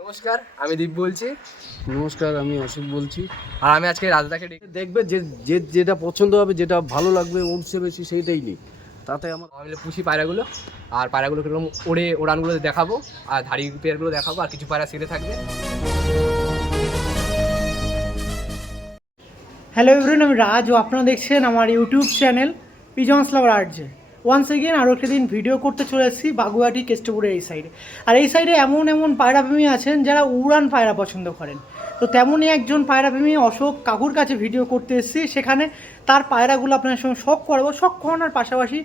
নমস্কার, আমি দীপ বলছি। নমস্কার, আমি অশোক বলছি। আর আমি আজকে রাজদাকে দেখবে যে যেটা পছন্দ হবে, যেটা ভালো লাগবে উঠছে বেশি সেইটাই নিই। তাতে আমার মিলে পুষি পায়রাগুলো, আর পায়রাগুলো কিরকম ওড়ানগুলো দেখাবো, আর ধাড়ি পেয়ারগুলো দেখাবো, আর কিছু পায়রা সেরে থাকবে। হ্যালো এভরিওয়ান, আমি রাজ ও আপনারা দেখছেন আমার ইউটিউব চ্যানেল পিজন্স লাভার আর্টজে। ওয়ান্স এগেন আরও একটা দিন ভিডিও করতে চলে এসেছি বাগুয়াটি কেষ্টপুরের এই সাইডে। আর এই সাইডে এমন এমন পায়রাপ্রেমী আছেন যারা উড়ান পায়রা পছন্দ করেন। তো তেমনই একজন পায়রাপ্রেমী অশোক কাকুর কাছে ভিডিও করতে এসেছি। সেখানে তার পায়রাগুলো আপনার সঙ্গে শখ করাবো। শখ করানোর পাশাপাশি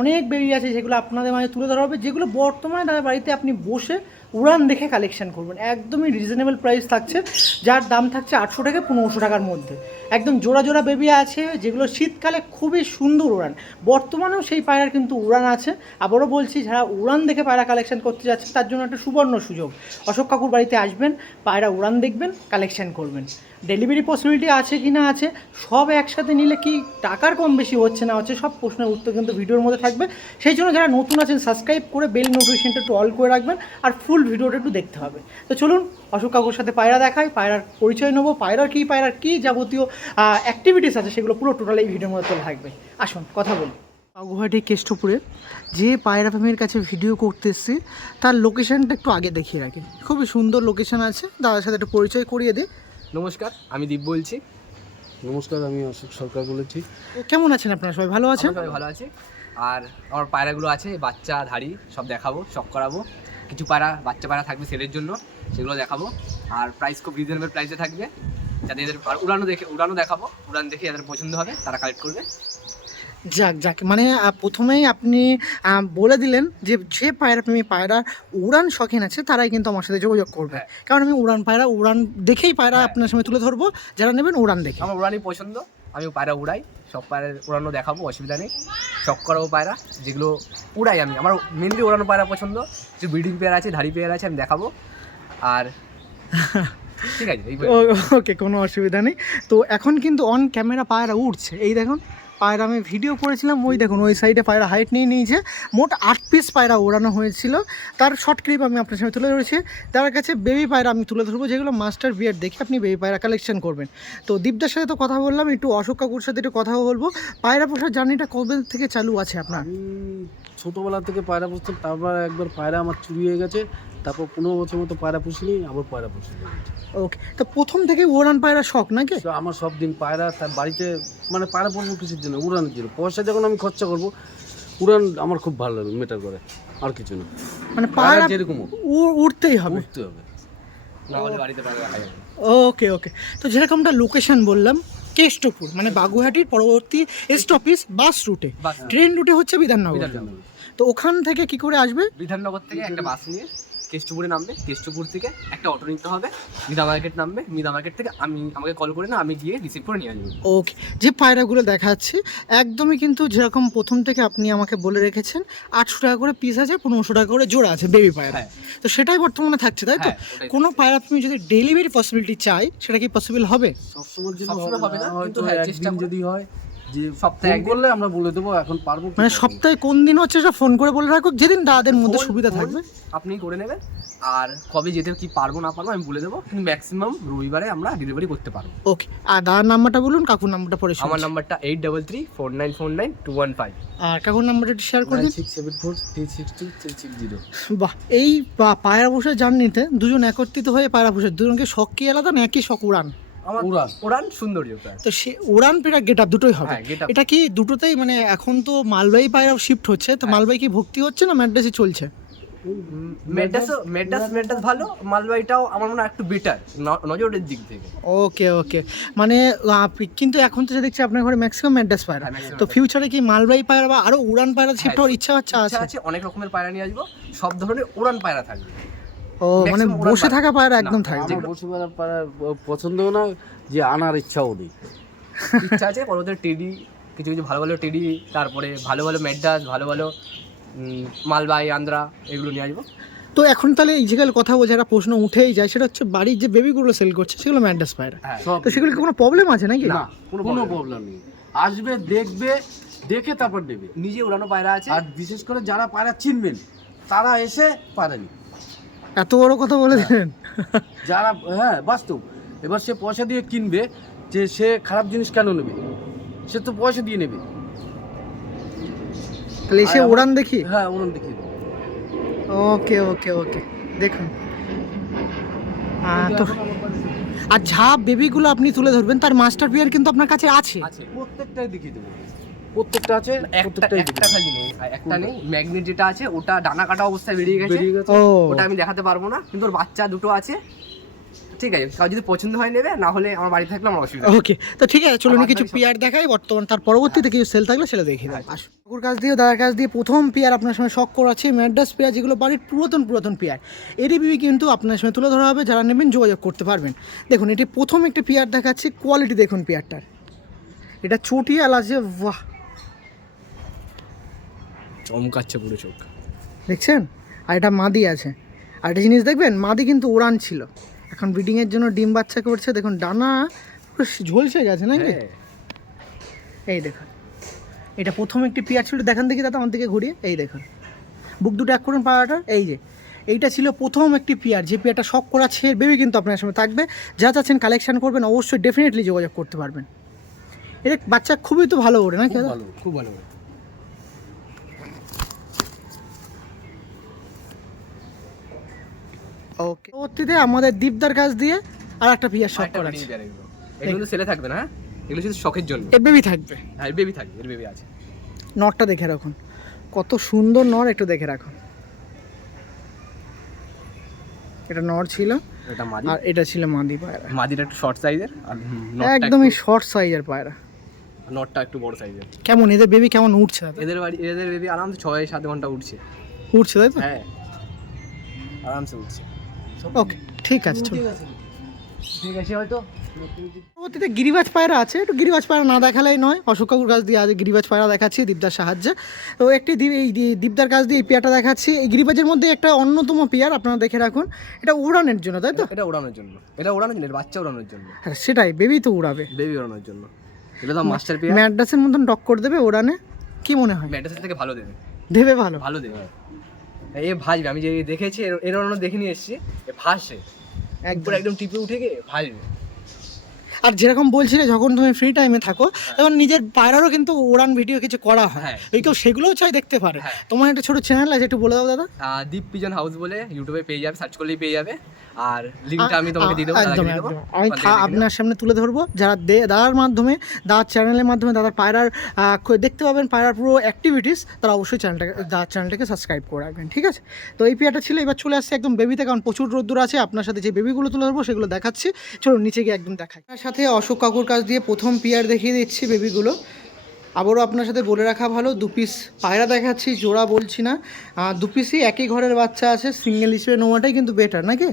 অনেক বেবি আছে যেগুলো আপনাদের মাঝে তুলে ধরা হবে, যেগুলো বর্তমানে তাদের বাড়িতে আপনি বসে উড়ান দেখে কালেকশন করবেন। একদমই রিজনেবল প্রাইস থাকছে, যার দাম থাকছে 800 থেকে 1500 টাকার মধ্যে। একদম জোড়া জোড়া বেবি আছে যেগুলো শীতকালে খুবই সুন্দর উড়ান। বর্তমানেও সেই পায়রার কিন্তু উড়ান আছে। আবারও বলছি, যারা উড়ান দেখে পায়রা কালেকশন করতে যাচ্ছে তার জন্য একটা সুবর্ণ সুযোগ। অশোক কাকুর বাড়িতে আসবেন, পায়রা উড়ান দেখবেন, কালেকশন করবেন। ডেলিভারি পসিবিলিটি আছে কি না আছে, সব একসাথে নিলে কি টাকার কম বেশি হচ্ছে না হচ্ছে, সব প্রশ্নের উত্তর কিন্তু ভিডিওর মধ্যে থাকবে। সেই জন্য যারা নতুন আছেন সাবস্ক্রাইব করে বেল নোটিফিকেশনটা একটু অল করে রাখবেন, আর ফুল ভিডিওটা একটু দেখতে হবে। তো চলুন অশোক কাকুর সাথে পায়রা দেখাই, পায়রার পরিচয় নেবো, পায়রার কী যাবতীয় অ্যাক্টিভিটিস আছে সেগুলো পুরো টোটাল এই ভিডিওর মধ্যে তোলা থাকবে। আসুন কথা বলি। বাগুয়াটি কেষ্টপুরে যে পায়রা প্রেমীর কাছে ভিডিও করতে এসেছি তার লোকেশানটা একটু আগে দেখিয়ে রাখি। খুবই সুন্দর লোকেশান আছে, দাদার সাথে একটু পরিচয় করিয়ে দিই। নমস্কার, আমি দীপ বলছি। নমস্কার, আমি অশোক সরকার বলেছি। কেমন আছেন আপনারা? সবাই ভালো আছেন? সবাই ভালো আছি। আর আমার পায়রাগুলো আছে, বাচ্চা ধাড়ি সব দেখাবো, শখ করাবো। কিছু পায়রা বাচ্চা পায়রা থাকবে সেলের জন্য, সেগুলো দেখাবো। আর প্রাইস খুব রিজনেবল প্রাইসে থাকবে, যাতে এদের উড়ানো দেখাবো। উড়ান দেখে যাদের পছন্দ হবে তারা কালেক্ট করবে। যাক মানে প্রথমেই আপনি বলে দিলেন যে যে পায়রাপ্রেমী পায়রা উড়ান শখিন আছে তারাই কিন্তু আমার সাথে যোগাযোগ করবে। কারণ আমি উড়ান দেখেই পায়রা আপনার সামনে তুলে ধরবো, যারা নেবেন উড়ান দেখে। আমার উড়ানই পছন্দ, আমি পায়রা উড়াই, সব পায়রা উড়ানো দেখাবো, অসুবিধা নেই। শখ করাবো পায়রা যেগুলো উড়াই আমি। আমার মেনলি উড়ানো পায়রা পছন্দ। যে ব্রিডিং পেয়ার আছে, ধাড়ি পেয়ার আছে, আমি দেখাবো। আর ঠিক আছে, ওকে, কোনো অসুবিধা নেই। তো এখন কিন্তু অন ক্যামেরা পায়রা উঠছে, এই দেখুন পায়রা আমি ভিডিও করেছিলাম, ওই দেখুন ওই সাইডে পায়রা হাইট নিয়ে নিয়েছে। মোট 8 পিস পায়রা ওড়ানো হয়েছিল, তার শর্ট ক্লিপ আমি আপনার সামনে তুলে ধরেছি। তার কাছে বেবি পায়রা আমি তুলে ধরবো, যেগুলো মাস্টার বিয়ার দেখে আপনি বেবি পায়রা কালেকশন করবেন। তো দীপদার সাথে তো কথা বললাম, একটু অশোক কাকুর সাথে একটু কথাও বলবো। পায়রা পোষার জার্নিটা কবে থেকে চালু আছে আপনার? আমি ছোটোবেলা থেকে পায়রা পুষতাম, তারপর একবার পায়রা আমার চুরি হয়ে গেছে, তারপর 15 বছর মতো পায়রা পুষিনি, আবার পায়রা পুষি। ওকে, তো প্রথম থেকে উড়ান পায়রা শখ নাকি? আমার সব দিন পায়রা, তার বাড়িতে মানে পায়রা পুষবো কিসের জন্য? উড়ানের জন্য। পয়সা যখন আমি খরচা করবো, উড়ান আমার খুব ভালো লাগে, মেটার করে, আর কিছু না। মানে পায়রা যেরকম উঠতেই হবে। ওকে, তো যেরকমটা লোকেশন বললাম কেষ্টপুর, মানে বাগুইহাটির পরবর্তী স্টপেজ বাস রুটে, ট্রেন রুটে হচ্ছে বিধাননগর। তো ওখান থেকে কি করে আসবে? বিধাননগর থেকে একটা বাস নিয়ে কেষ্টপুরে নামবে। কেষ্টপুর থেকে একটা অটো নিতে হবে, মিদা মার্কেট নামবে। মিদা মার্কেট থেকে আমাকে কল করে না, আমি গিয়ে রিসিভ করে নিয়ে আসবো। ওকে, যে পায়রাগুলো দেখাচ্ছি একদমই কিন্তু যেরকম প্রথম থেকে আপনি আমাকে বলে রেখেছেন 800 টাকা করে পিস আছে, 1500 টাকা করে জোড়া আছে বেবি পায়রা। তো সেটাই বর্তমানে থাকছে, তাই তো? কোনো পায়রা তুমি যদি ডেলিভারি পসিবিলিটি চাই, সেটা কি পসিবল হবে? সবসময় হবে না, কিন্তু চেষ্টা যদি হয় যে সপ্তাহে করলে আমরা বলে দেবো, এখন পারবো। মানে সপ্তাহে কোন দিন হচ্ছে সেটা ফোন করে বলে রাখো, যেদিন দাদাদের মধ্যে সুবিধা থাকবে আপনি করে নেবেন। আর কবে যেতে কি পারবো না পারবো আমি বলে দেবো, কিন্তু ম্যাক্সিমাম রবিবারে আমরা ডেলিভারি করতে পারবো। ওকে, আর দাদার নাম্বারটা বলুন, কাকুর নাম্বারটা পরে। আমার নাম্বারটা 8334949215। আর কাকুর নাম্বারটা একটু শেয়ার করে দিন। 6743623660। বাহ, এই পায়রা পোষার জার্নিতে দুজন একত্রিত হয়ে পায়রা পোষার, দুজনকে শখ কি আলাদা না একই শখ? উড়ান উড়ান সৌন্দর্য। তো সে উড়ান পেরা গেট আপ দুটোই হবে। এটা কি দুটোতেই, মানে এখন তো মালবাহী পায়রা শিফট হচ্ছে, তো মালবাহী কি ভর্তি হচ্ছে না ম্যাড্রাসই চলছে? মেডাস ভালো, মালবাহীটাও আমার মনে হয় একটু বেটার নজরের দিক থেকে। ওকে, মানে কিন্তু এখন তো দেখছি আপনার ঘরে ম্যাক্সিমাম ম্যাড্রাস পায়রা। তো ফিউচারে কি মালবাহী পায়রা বা আরো উড়ান পায়রা শিফট হওয়ার ইচ্ছা আছে? অনেক রকমের পায়রা নিয়ে আসবো, সব ধরনের উড়ান পায়রা থাকবে। ও, মানে বসে থাকা পায়রা একদম থাকবে? বসে থাকা পায়রা পছন্দ না, যে আনার ইচ্ছাও নেই। ইচ্ছা আছে পরবর্তী টেডি, কিছু ভালো ভালো টেডি, তারপরে ভালো ভালো ম্যাড্রাস, ভালো ভালো মালবাহী, আন্দ্রা, এগুলো নিয়ে আসবো। তো এখন তাহলে এই যেগুলো কথা বলছে, একটা প্রশ্ন উঠেই যায়, সেটা হচ্ছে বাড়ির যে বেবিগুলো সেল করছে সেগুলো ম্যাড্রাস পায়রা। তো সেগুলো কি কোনো প্রবলেম আছে নাকি? না, কোনো প্রবলেম নেই। আসবে, দেখবে, দেখে তারপর নেবে। নিজে উড়ানো পায়রা আছে। আর বিশেষ করে যারা পায়রা চিনবেন তারা এসে পায়রা নিন। এত বড় কথা বলে দিলেন। যারা হ্যাঁ বাস্তব, এবার সে পয়সা দিয়ে কিনবে, যে সে খারাপ জিনিস কেন নেবে, সে তো পয়সা দিয়ে নেবে। তাহলে এসে উড়ান দেখি। হ্যাঁ উড়ান দেখি। ওকে ওকে ওকে, দেখুন তো। আর ঝাপ বেবিগুলো আপনি তুলে ধরবেন, তার মাস্টার পেয়ার কিন্তু আপনার কাছে আছে। আছে প্রত্যেকটাই দেখিয়ে দেবো, প্রত্যেকটা আছে, একটা খালি নেই, একটা নেই। ম্যাগনেট যেটা আছে ওটা ডানা কাটা অবস্থায় বেরিয়ে গেছে, ও ওটা আমি দেখাতে পারবো না, কিন্তু ওর বাচ্চা দুটো আছে। ঠিক আছে, কাউ যদি পছন্দ হয় নেবে, না হলে আমার বাড়ি থাকলে আমার অসুবিধা। ওকে, তো ঠিক আছে, চলুন কিছু পেয়ার দেখাই বর্তমান, তার পরবর্তীতে কিছু সেল থাকলে সেটা দেখিয়ে দেবো। কাকুর কাছ দিয়ে, দাদার কাছ দিয়ে প্রথম পেয়ার আপনার সঙ্গে শখ করাচ্ছে ম্যাড্রাস পেয়ার, যেগুলো বাড়ির পুরাতন পেয়ার। এরই বিবি কিন্তু আপনার সঙ্গে তুলে ধরা হবে, যারা নেবেন যোগাযোগ করতে পারবেন। দেখুন এটি প্রথম একটি পেয়ার দেখাচ্ছি, কোয়ালিটি দেখুন পেয়ারটার। এটা চটিয়াল আছে, বাহ, চমকাচ্ছে পুরো চোখ, দেখছেন। আর এটা মাদি আছে। আর একটা জিনিস দেখবেন, মাদি কিন্তু উড়ান ছিল, এখন ব্রিডিংয়ের জন্য ডিম বাচ্চা করছে। দেখুন ডানা পুরো ঝলসে গেছে নাকি। এই দেখুন, এটা প্রথম একটি পেয়ার ছিল। দেখান দেখি দাদা আমার দিকে ঘুরিয়ে, এই দেখুন বুক দুটো এক করুন পাড়াটা। এই যে এইটা ছিল প্রথম একটি পেয়ার, যে পেয়ারটা শখ করাচ্ছে বেবি কিন্তু আপনার সামনে থাকবে। যা চাচ্ছেন কালেকশন করবেন, অবশ্যই ডেফিনেটলি যোগাযোগ করতে পারবেন। এটা বাচ্চা খুবই তো ভালো ওড়ে নাকি দাদা? খুব ভালো। ওকে, পরবর্তীতে আমাদের দীপদার কাছ দিয়ে আর একটা পেয়ার শখ করাচ্ছে। এগুলো সেলে থাকবে না, এগুলো শুধু শখের জন্য। এর বেবি থাকবে, হ্যাঁ বেবি থাকবে, এর বেবি আছে। নরটা দেখে রাখুন, কত সুন্দর নর, একটু দেখে রাখুন। এটা নর ছিল, এটা মাদি, আর এটা ছিল মাদি পায়রা। মাদিটা একটু শর্ট সাইজের, আর একদমই শর্ট সাইজের পায়রা। নটটা একটু বড় সাইজের। কেমন এদের বেবি কেমন উঠছে দাদা? এদের বেবি আরামসে 6-7 ঘন্টা উঠছে। উঠছে তাই তো? হ্যাঁ আরামসে উঠছে। ওকে ঠিক আছে, ঠিক আছে হয়তো। পরবর্তীতে গিরিবাজ পায়রা আছে, একটু গিরিবাজ পায়রা না দেখালেই নয়। অশোক কাকুর কাছ দিয়ে আজ গিরিবাজ পায়রা দেখাচ্ছি দীপদার সাহায্যে। তো একটি এই দীপদার কাছ দিয়ে এই পেয়ারটা দেখাচ্ছি। এই গিরিবাজের মধ্যে একটা অন্যতম পেয়ার, আপনারা দেখে রাখুন। এটা উড়ানের জন্য তাই তো? এটা উড়ানোর জন্য, বাচ্চা উড়ানোর জন্য। হ্যাঁ সেটাই, বেবি তো উড়াবে, বেবি উড়ানোর জন্য। এটা তো মাস্টার পেয়ার, ম্যাড্রাসের মতন টক্কর দেবে ওড়ানে, কি মনে হয়? ম্যাড্রাসের থেকে ভালো দেবে, দেবে ভালো দেবে। এ ভাসবে, আমি যে দেখেছি এর অন্য দেখে নিয়ে এসেছি, এ ভাসে একদম টিপে উঠে গিয়ে ভাসবে। আর যেরকম বলছিলে, যখন তুমি ফ্রি টাইমে থাকো তখন নিজের পায়রারও কিন্তু উড়ান ভিডিও কিছু করা হয়, ওই কেউ সেগুলোও চাই দেখতে পারে। তোমার একটা ছোট চ্যানেল আছে, একটু বলে দাও দাদা। দীপ পিজন হাউস বলে ইউটিউবে পেয়ে যাবে, সার্চ করলেই পেয়ে যাবে। আর লিঙ্কটা আমি তোমাকে দিয়ে দেবো, আমি আপনার সামনে তুলে ধরবো, যারা দাদার মাধ্যমে, দাদার চ্যানেলের মাধ্যমে দাদার পায়রার দেখতে পাবেন, পায়রার পুরো অ্যাক্টিভিটিস, তারা অবশ্যই দাদার চ্যানেলটাকে সাবস্ক্রাইব করে রাখবেন। ঠিক আছে, তো এই পেয়ারটা ছিল। এবার চলে আসছে একদম বেবিতে, কারণ প্রচুর রোদ্দুর আছে। আপনার সাথে যে বেবিগুলো তুলে ধরবো সেগুলো দেখাচ্ছি, চলুন নিচে গিয়ে একদম দেখাই। তার সাথে অশোক কাকুর কাছ দিয়ে প্রথম পেয়ার দেখিয়ে দিচ্ছি বেবিগুলো। আবারও আপনার সাথে বলে রাখা ভালো, 2 পিস পায়রা দেখাচ্ছি, জোড়া বলছি না। 2 পিসই একই ঘরের বাচ্চা আছে, সিঙ্গেল হিসেবে নেওয়াটাই কিন্তু বেটার নাকি?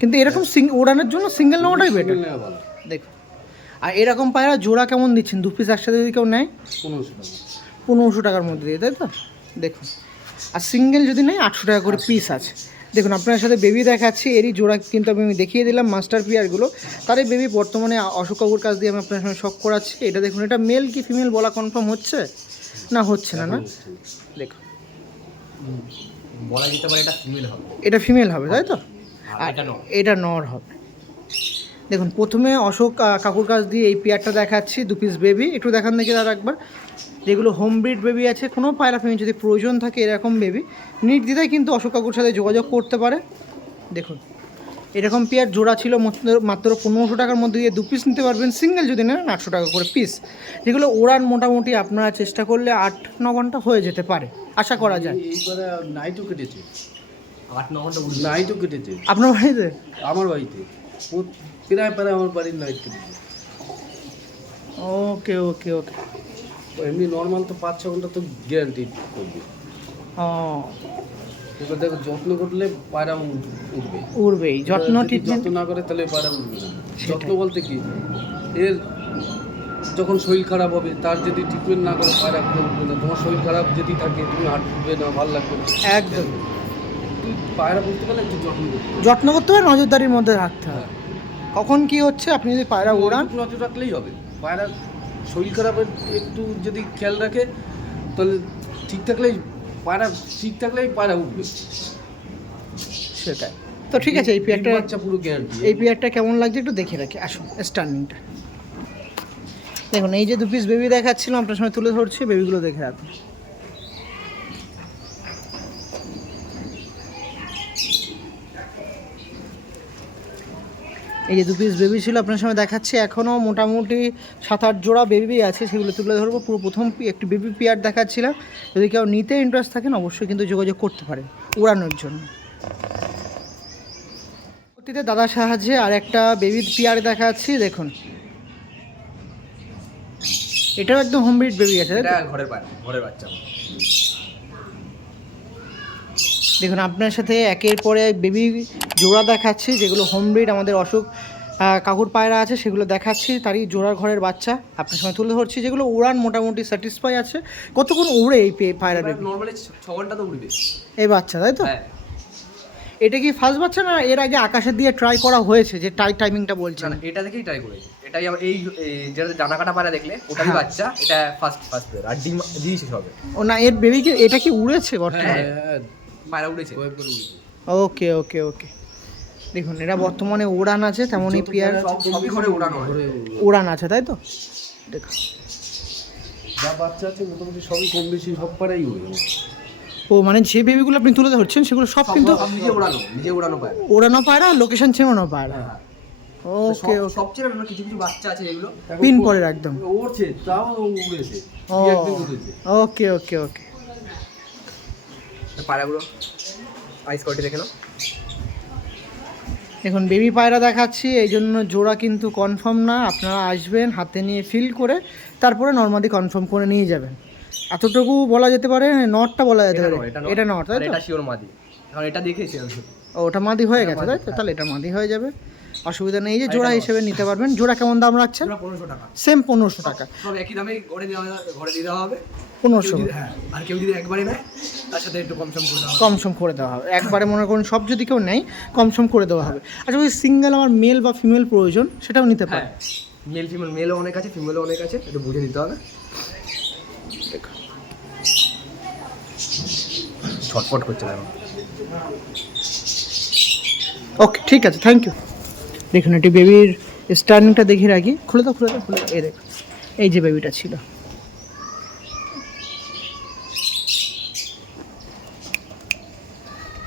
কিন্তু এরকম ওড়ানোর জন্য সিঙ্গেল নেওয়াটাই বেটার। দেখুন, আর এরকম পায়রা জোড়া কেমন দিচ্ছেন? 2 পিস একসাথে যদি কেউ নেয় 1500 টাকার মধ্যে দিয়ে, তাই তো? দেখুন, আর সিঙ্গেল যদি নেয় 800 টাকা করে পিস আছে। দেখুন আপনার সাথে বেবি দেখাচ্ছি, এরই জোড়া কিন্তু আমি দেখিয়ে দিলাম মাস্টার পেয়ারগুলো। তার এই বেবি বর্তমানে অশোক কাকুর কাছ দিয়ে আমি আপনার সঙ্গে শখ করাচ্ছি। এটা দেখুন, এটা মেল কি ফিমেল বলা কনফার্ম হচ্ছে না? হচ্ছে না, না? দেখুন বলা যেতে পারে এটা ফিমেল হবে, এটা ফিমেল হবে তাই তো? আর এটা নর হবে। দেখুন প্রথমে অশোক কাকুর কাছ দিয়ে এই পেয়ারটা দেখাচ্ছি, 2 পিস বেবি। একটু দেখান দেখি আর একবার। যেগুলো হোম ব্রিড বেবি আছে, কোনো পায়রা ফেমি যদি প্রয়োজন থাকে এরকম বেবি, নির্দ্বিধায় কিন্তু অশোক কাকুর সাথে যোগাযোগ করতে পারে। দেখুন এরকম পেয়ার জোড়া ছিল মাত্র 1500 টাকার মধ্যে দিয়ে 2 পিস নিতে পারবেন। সিঙ্গেল যদি নেন 800 টাকা করে পিস। যেগুলো ওড়ান মোটামুটি আপনারা চেষ্টা করলে 8-9 ঘন্টা হয়ে যেতে পারে, আশা করা যায়। এইবারে নাইটও কেটেছে, 8-9 ঘন্টা নাইটও কেটেছে আপনার বাড়িতে? আমার বাড়িতে প্রায় আমার বাড়ির নাইট কেটেছে। ওকে ওকে ওকে, এমনি নর্মাল তো 5-6 ঘন্টা তো গ্যারান্টি করবে। ও এবার দেখো, যত্ন করলে পায়রা উড়বেই, যত্ন না করে তাহলে পায়রা উঠবে না। যত্ন বলতে কি, এর যখন শরীর খারাপ হবে, তার যদি ট্রিটমেন্ট না করে পায়রা উঠবে না। তোমার শরীর খারাপ যদি থাকে, তুমি হাঁটবে না, ভালো লাগবে না, একদম। তুই পায়রা বলতে গেলে একটু যত্ন করতে হবে, নজরদারির মধ্যে রাখতে হবে। কখন কি হচ্ছে, আপনি যদি পায়রা ওড়ান নজর রাখলেই হবে। পায়রা শরীর খারাপের একটু যদি খেয়াল রাখে তাহলে ঠিক থাকলেই পায়রা উঠবে। সেটাই। তো ঠিক আছে, এই পেয়ারটা বাচ্চা পুরো গ্যারান্টি। এই পেয়ারটা কেমন লাগছে একটু দেখে রাখি, আসুন স্টার্নিংটা দেখুন। এই যে 2 পিস বেবি দেখাচ্ছিলাম আপনার সময় তুলে ধরছি, বেবিগুলো দেখে রাখুন। এই যে 2 পিস বেবি ছিল আপনার সময় দেখাচ্ছি, এখনও মোটামুটি 7-8 জোড়া বেবি আছে, সেগুলো তুলে ধরবো। পুরো প্রথম একটি বেবি পেয়ার দেখাচ্ছিলাম। যদি কেউ নিতে ইন্টারেস্ট থাকেন অবশ্যই কিন্তু যোগাযোগ করতে পারেন উড়ানোর জন্য। পরবর্তীতে দাদার সাহায্যে আর একটা বেবি পেয়ার দেখাচ্ছি, দেখুন এটাও একদম হোম ব্রিড বেবি আছে, এটা ঘরের বাচ্চা। দেখুন আপনার সাথে একের পরে বেবি জোড়া দেখাচ্ছি, যেগুলো হোম ব্রিড আমাদের অশোক কাকুর পায়রা আছে সেগুলো দেখাচ্ছি, তারই জোড়ার ঘরের বাচ্চা আপনার সময় তুলে ধরছি, যেগুলো উড়ান মোটামুটি স্যাটিসফাই আছে। কতক্ষণ উড়ে এই পায়রা বেবি? নরমালি 6 ঘন্টা তো উড়বে এই বাচ্চা, তাই তো? হ্যাঁ। এটা কি ফার্স্ট বাচ্চা না এর আগে আকাশের দিয়ে ট্রাই করা হয়েছে, যে টাইমিংটা বলছেন? না, এটা দেখেই ট্রাই করেছি। এটাই আমার এই যেটা ডানা কাটা পায়রা দেখলে ওটাই হ্যাঁ। বাচ্চা, এটা ফার্স্ট আর ডিম দিয়েছে সবে। ও না, এর বেবি কি এটা কি উড়েছে বর্তমানে? হ্যাঁ, পায়রা উড়েছে। ওকে ওকে ওকে, দেখুন এরা বর্তমানে উড়ান আছে, তেমনই পেয়ার সবই ঘরে উড়ানো হয়। উড়ান আছে, তাই তো? দেখুন যা বাচ্চা আছে মোটামুটি সবই কম বেশি সব পায়রাই উড়ে। ও মানে যে বেবিগুলো আপনি তুলে ধরছেন সেগুলো সব কিন্তু সব নিজে উড়ানো পায়রা। ওড়ানো পায়রা, লোকেশন চেনানো পায়রা। হ্যাঁ। ওকে ওকে, সবচেয়ে না কিছু কিছু বাচ্চা আছে যেগুলো পিন পরের একদম। উড়ছে, তাও উড়েছে, ও একদিন উড়েছে। ওকে ওকে ওকে, পায়রাগুলো আইস কোয়ালিটি দেখে নাও। দেখুন বেবি পায়রা দেখাচ্ছি, এই জন্য জোড়া কিন্তু কনফার্ম না, আপনারা আসবেন হাতে নিয়ে ফিল করে তারপরে নর্মালি কনফার্ম করে নিয়ে যাবেন। এতটুকু বলা যেতে পারে, নটটা বলা যেতে পারে এটা নট, তাই তো? এটা শিওর মাদি, কারণ এটা দেখেছি আমি। ও, ওটা মাদি হয়ে গেছে, তাই তো? তাহলে এটা মাদি হয়ে যাবে, অসুবিধা নেই। যে জোড়া হিসেবে নিতে পারবেন। জোড়া কেমন দাম রাখছেন? 1500 টাকা। সেম 1500 টাকা, সব একই দামে ঘরে দিয়ে দেওয়া হবে। 1500। হ্যাঁ, আর কেউ যদি একবারে নেয় তার সাথে একটু কম সম করে দেওয়া হবে। কমসম করে দেওয়া হবে, একবারে মনে করুন সব যদি কেউ নেয় কমসম করে দেওয়া হবে। আচ্ছা, যদি সিঙ্গেল আমার মেল বা ফিমেল প্রয়োজন সেটাও নিতে পারে? হ্যাঁ, মেলও অনেক আছে, ফিমেলও অনেক আছে, একটু বুঝে নিতে হবে। ছটফট করছে না। ওকে, ঠিক আছে, থ্যাংক ইউ। দেখুন এটি বেবির স্টার্নিংটা দেখে রাখি, খুলে দাও খুলে দাও খুলে দাও। এই দেখুন, এই যে বেবিটা ছিল,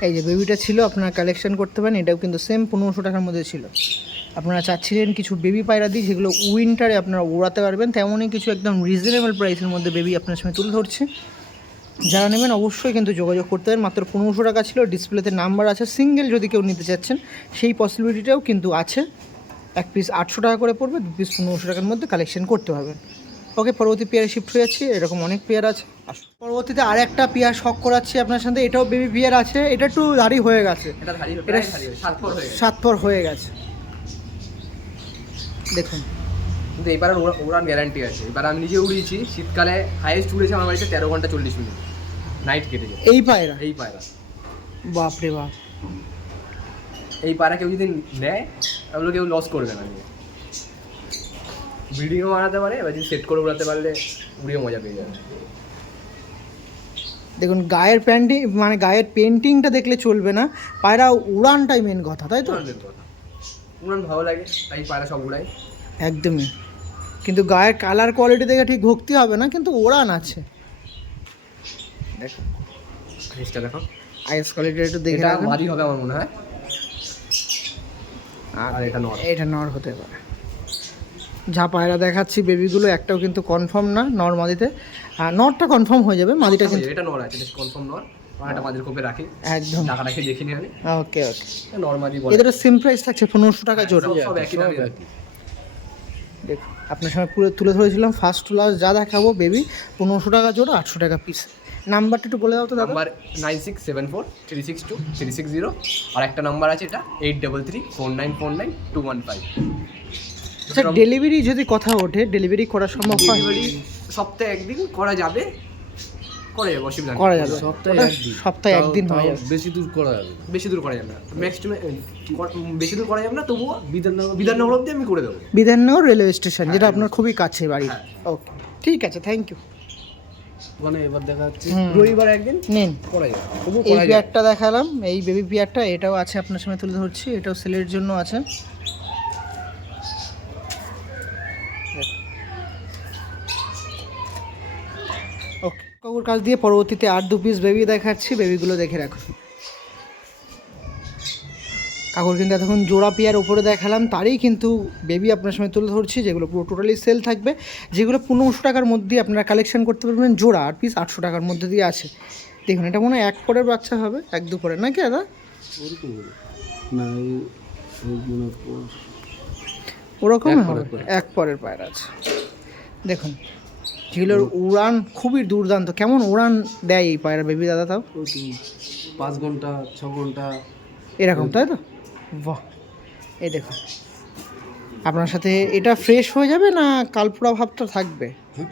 এই যে বেবিটা ছিল, আপনারা কালেকশন করতে পারেন। এটাও কিন্তু সেম 1500 টাকার মধ্যে ছিল। আপনারা চাচ্ছিলেন কিছু বেবি পায়রা দিই যেগুলো উইন্টারে আপনারা উড়াতে পারবেন, তেমনই কিছু একদম রিজনেবল প্রাইসের মধ্যে বেবি আপনার সামনে তুলে ধরছে। যারা নেবেন অবশ্যই কিন্তু যোগাযোগ করতে পারেন। মাত্র 1500 টাকা ছিল, ডিসপ্লেতে নাম্বার আছে। সিঙ্গেল যদি কেউ নিতে চাচ্ছেন সেই পসিবিলিটিটাও কিন্তু আছে। এক পিস 800 টাকা করে পড়বে, 2 পিস 1500 টাকার মধ্যে কালেকশন করতে পারবেন। ওকে, পরবর্তী পেয়ারে শিফট হয়ে যাচ্ছি। এরকম অনেক পেয়ার আছে। পরবর্তীতে আর একটা পেয়ার শখ করাচ্ছি আপনার সাথে। এটাও বেবি পেয়ার আছে, এটা একটু ধারি হয়ে গেছে, এটা ধারি, এটা 7 ফর হয়ে গেছে। 7 পর হয়ে গেছে। দেখুন কিন্তু এবার উড়ান গ্যারান্টি আছে। এবার আমি নিজে উড়িয়েছি, শীতকালে হাইয়েস্ট উড়েছে আমার বাড়িতে 13 ঘন্টা 40 মিনিট নাইট কেটেছে। এই পায়রা, এই পায়রা, বাপরে বাপ, এই পায়রা কেউ যদি নেয় তাহলে কেউ লস করবে না। ব্রিডিংও বানাতে পারে, এবার যদি সেট করে উড়াতে পারলে উড়িয়ে মজা পেয়ে যাবে। দেখুন গায়ের মানে গায়ের পেন্টিংটা দেখলে চলবে না, পায়রা উড়ানটাই মেন কথা, তাই তো? উড়ানের কথা, উড়ান ভালো লাগে তাই পায়রা সব উড়াই। একদমই, কিন্তু গায়ের কালার কোয়ালিটি দেখে ঠিক ভক্তি হবে না, কিন্তু উড়ান আছে। দেখো ফেসটা দেখো, আইস কোয়ালিটি একটু দেখে এটা রাখুন। মাদি হবে আমার মনে হয়, আর এটা নর। এটা নর হতে পারে। যা পায়রা দেখাচ্ছি বেবিগুলো একটাও কিন্তু কনফার্ম না নর মাদিতে। নরটা কনফার্ম হয়ে যাবে, মাদিটা কিন্তু এটা নর আছে, বেশ কনফার্ম নর। একটা মাদির কোপে রাখি, একদম। টাকা রাখি দেখিনি আমি। ওকে ওকে, নর মাদি বলে। এদের সেম প্রাইস থাকছে 1500 টাকা জোড়া। সব একই দামে। দেখুন আপনার সময় পুরো তুলে ধরেছিলাম, ফার্স্ট টু লাস্ট যা দেখাবো বেবি 1500 টাকা জোড়া, 800 টাকা পিস। নাম্বারটা একটু বলে দাও তো দাদা। নাম্বার 9674362360, আর একটা নাম্বার আছে এটা 8334949215। আচ্ছা, ডেলিভারি যদি কথা ওঠে, ডেলিভারি করা সম্ভব হয়? ডেলিভারি সপ্তাহে একদিন করা যাবে, করা যাবে, অসুবিধা নেই। করা যাবে সপ্তাহে ওটা একদিন। সপ্তাহে তাও- একদিন হয়ে তাও যাবে। বেশি দূর করা যাবে না। বেশি দূর করা যাবে না, ম্যাক্সিমাম বেশি দূর করা যাবে না, তবুও বিধাননগর অবধি আমি করে দেবো। বিধাননগর রেলওয়ে স্টেশন, যেটা আপনার খুবই কাছে বাড়ি। হ্যাঁ। ওকে, ঠিক আছে, থ্যাংক ইউ। মানে এবার দেখা যাচ্ছে রবিবার একদিন নিন, করা যাবে, তবুও এই করা যাবে। পেয়ারটা দেখালাম, এই বেবি পেয়ারটা, এটাও আছে আপনার সামনে তুলে ধরছি, এটাও সেলের জন্য আছে। ওকে, কাকুর কাছ দিয়ে পরবর্তীতে আর 2 পিস বেবি দেখাচ্ছি, বেবিগুলো দেখে রাখুন। কাকুর কিন্তু এতক্ষণ জোড়া পেয়ার উপরে দেখালাম, তারই কিন্তু বেবি আপনার সামনে তুলে ধরছি, যেগুলো পুরো টোটালি সেল থাকবে, যেগুলো 1500 টাকার মধ্যে আপনারা কালেকশন করতে পারবেন জোড়া, আর পিস 800 টাকার মধ্যে দিয়ে আছে। দেখুন, এটা মনে হয় 1 পরের বাচ্চা হবে, 1-2 পরের নাকি দাদা? ওরকম হবে। না এই মনে হয় ওরকম এক হবে, পরের পায়রা। 1 পরের পায়রা আছে। দেখুন, যেগুলোর উড়ান খুবই দুর্দান্ত। কেমন উড়ান দেয় এই পায়রা বেবি দাদা তাও? ওই তো 5 ঘন্টা 6 ঘন্টা এরকম, তাই তো? বাহ, এই দেখুন, আপনার সাথে এটা ফ্রেশ হয়ে যাবে না কালপোড়া ভাবটা থাকবে? হ্যাঁ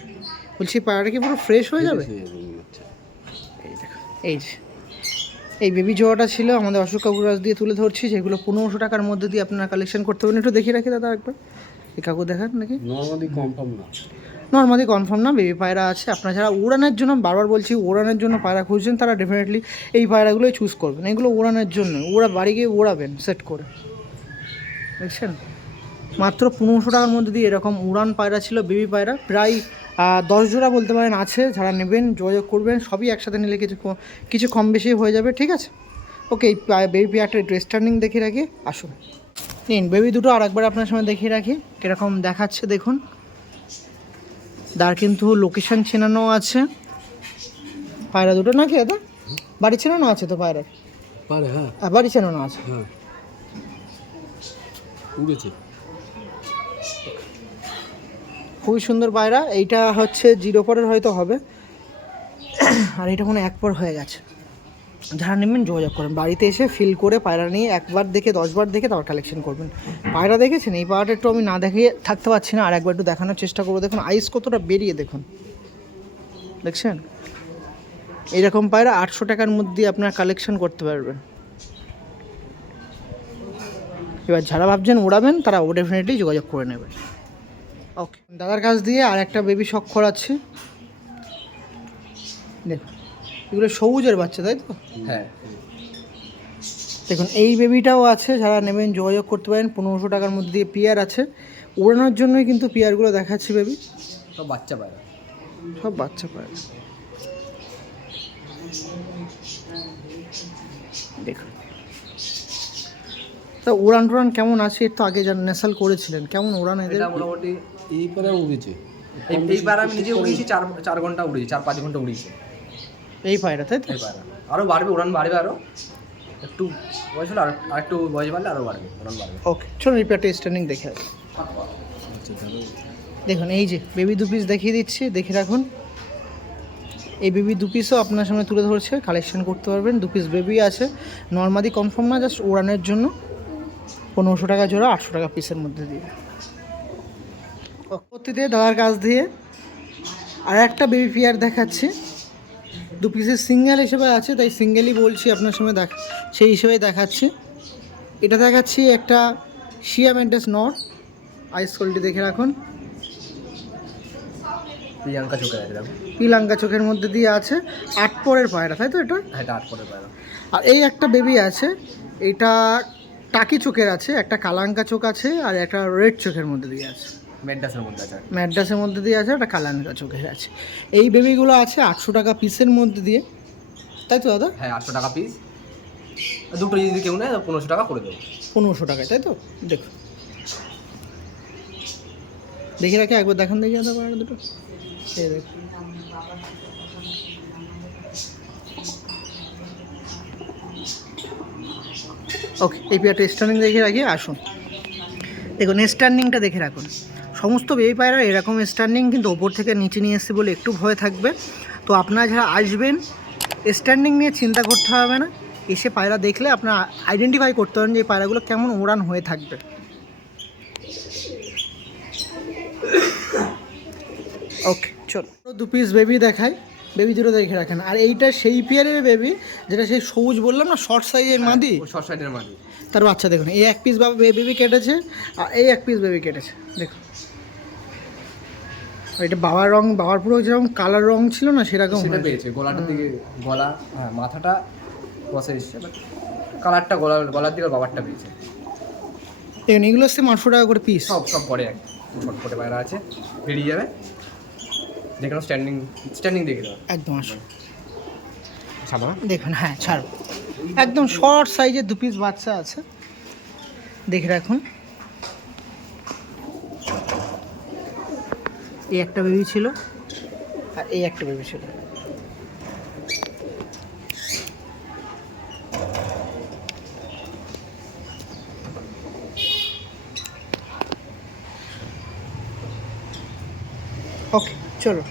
বলছি পায়রাটা কি পুরো ফ্রেশ হয়ে যাবে? হয়ে যাবে মনে হচ্ছে। এই দেখুন, এই যে এই বেবি জোড়াটা ছিল আমাদের অশোক কাকুর কাছ দিয়ে তুলে ধরছি, যেগুলো 1500 টাকার মধ্যে দিয়ে আপনারা কালেকশন করতে পারেন। একটু দেখিয়ে রাখি দাদা একবার, এই কাকু দেখান নাকি? নর্মালি কনফার্ম না। নর্মালি কনফার্ম না, বেবি পায়রা আছে। আপনারা যারা উড়ানের জন্য, বারবার বলছি, উড়ানের জন্য পায়রা খুঁজছেন, তারা ডেফিনেটলি এই পায়রাগুলোই চুজ করবেন। এগুলো উড়ানের জন্য, ওরা বাড়ি গিয়ে উড়াবেন সেট করে, দেখছেন? মাত্র 1500 টাকার মধ্যে দিয়ে এরকম উড়ান পায়রা ছিল, বেবি পায়রা প্রায় 10 জোড়া বলতে পারেন আছে। যারা নেবেন যোগাযোগ করবেন, সবই একসাথে নিলে কিছু কম বেশি হয়ে যাবে, ঠিক আছে? ওকে, এই বেবি পেয়ারটা একটু স্ট্যান্ডিং দেখে রাখি, আসুন নিন। বেবি দুটো আর একবার আপনার সামনে দেখিয়ে রাখি কীরকম দেখাচ্ছে। দেখুন, তার কিন্তু লোকেশান চেনানো আছে পায়রা দুটো, নাকি দাদা? বাড়ি চেনানো আছে তো পায়রা? পারে হ্যাঁ বাড়ি চেনানো আছে। হ্যাঁ উড়েছে। খুবই সুন্দর পায়রা। এইটা হচ্ছে 0 পরের হয়তো হবে, আর এটা কোনো 1 পর হয়ে গেছে। যারা নেবেন যোগাযোগ করেন, বাড়িতে এসে ফিল করে পায়রা নিয়ে 1 বার দেখে 10 বার দেখে তারপর কালেকশন করবেন। পায়রা দেখেছেন, এই পায়রাটা একটু আমি না দেখিয়ে থাকতে পারছি না, আর একবার একটু দেখানোর চেষ্টা করবো। দেখুন আইস কতটা বেরিয়ে, দেখুন, দেখছেন? এইরকম পায়রা 800 টাকার মধ্যে আপনারা কালেকশন করতে পারবেন। এবার যারা ভাবছেন উড়াবেন, তারা ও ডেফিনেটলি যোগাযোগ করে নেবেন। ওকে, দাদার কাছ দিয়ে আর একটা বেবি শখ করাচ্ছি। দেখুন, এগুলো সবুজের বাচ্চা, তাই তো? হ্যাঁ, দেখুন, এই বেবিটাও আছে, যারা নেবেন যোগাযোগ করতে পারেন। 1500 টাকার মধ্যে দিয়ে পিয়ার আছে। উড়ানোর জন্যই কিন্তু পিয়ারগুলো দেখাচ্ছি বেবি, সব বাচ্চা পায়রা। সব বাচ্চা পায়রা। দেখুন, তা উড়ান টুড়ান কেমন আছে? এর তো আগে নেশাল করেছিলেন, কেমন উড়ান এদের? এটা মোটামুটি এই পারে উড়েছে। এই পায়রা আমি নিজে উড়িয়েছি, 4 ঘন্টা উড়িয়েছি, 4-5 ঘন্টা উড়িয়েছি এই পায়রা, তাই তো? এই পায়রা। আরও বাড়বে, উড়ান বাড়বে, আরও একটু বয়স হলে আর একটু বয়স বাড়লে আরও বাড়বে, উড়ান বাড়বে। ওকে, চলুন এই পেয়ারটা স্ট্যান্ডিং দেখে আসি। আচ্ছা তাহলে দেখুন, এই যে বেবি 2 পিস দেখিয়ে দিচ্ছি, দেখে রাখুন। এই বেবি 2 পিসও আপনার সামনে তুলে ধরছে, কালেকশন করতে পারবেন। 2 পিস বেবি আছে, নর্মালি কনফার্ম না, জাস্ট উড়ানের জন্য। 1500 টাকা জোড়া, 800 টাকা পিসের মধ্যে দিয়ে। পরবর্তীতে দাদার কাছ দিয়ে আর একটা বেবি পেয়ার দেখাচ্ছি। 2 পিসের সিঙ্গেল হিসেবে আছে, তাই সিঙ্গেলই বলছি আপনার সামনে, সেই হিসেবেই দেখাচ্ছি। এটা দেখাচ্ছি একটা শিয়া মেন্টেস নর, আইস কোয়ালিটি দেখে রাখুন। প্রিয়াঙ্কা চোখে আছে, দেখো। পিলাঙ্কা চোখের মধ্যে দিয়ে আছে, 8 পরের পায়রা, তাই তো এটা? হ্যাঁ, এটা 8 পরের পায়রা। আর এই একটা বেবি আছে, এটা টাকি চোখের আছে, একটা কালাঙ্কা চোখ আছে, আর একটা রেড চোখের মধ্যে দিয়ে আছে, মেডাসের মধ্যে আছে। ম্যাড্রাসের মধ্যে দিয়ে আছে, একটা কালাঙ্কা চোখের আছে। এই বেবিগুলো আছে 800 টাকা পিসের মধ্যে দিয়ে, তাই তো দাদা? হ্যাঁ, 800 টাকা পিস। দুটো যদি কেউ নেয় 1500 টাকা করে দেবো। 1500 টাকায়, তাই তো? দেখুন, দেখে রাখি একবার, দেখান দেখি দাদা পায়রা দুটো। এই দেখুন, ওকে, এই পেয়ারটা স্ট্যান্ডিং দেখে রাখি, আসুন। দেখুন, স্ট্যান্ডিংটা দেখে রাখুন। সমস্ত বেবি পায়রা এরকম স্ট্যান্ডিং, কিন্তু ওপর থেকে নিচে নিয়ে এসছে বলে একটু ভয় থাকবে। তো আপনারা যারা আসবেন, স্ট্যান্ডিং নিয়ে চিন্তা করতে হবে না, এসে পায়রা দেখলে আপনারা আইডেন্টিফাই করতে পারেন যে এই পায়রাগুলো কেমন উড়ান হয়ে থাকবে। ওকে, চলো 2 পিস বেবি দেখাই। বেবি দুটো দেখে রাখেন। আর এইটা সেই পেয়ারের বেবি যেটা সেই সবুজ বললাম না, শর্ট সাইজের মাদি, শর্ট সাইডের মাদি। তার বাচ্চা দেখুন, এই এক পিস বেবি কেটেছে আর এই এক পিস বেবি কেটেছে দেখুন। এটা বাবার পুরো যেরকম কালার রং ছিল না সেরকম সেটা হয়েছে। পেয়েছে গলাটার দিকে, গলা হ্যাঁ মাথাটা বসে এসছে, কালারটা গলার দিকে বাবারটা পেয়েছে। দেখুন এগুলো হচ্ছে 800 টাকা করে পিস। সব পরে এক ছটফটে পায়রা আছে, বেরিয়ে যাবে যেখানে স্ট্যান্ডিং দেখে দেবে একদম আসুন ছাড়া। দেখুন, হ্যাঁ ছাড়ো, একদম শর্ট সাইজের 2 পিস বাচ্চা আছে, দেখে রাখুন। এই একটা বেবি ছিল আর এই একটা বেবি ছিল। ওকে চলো।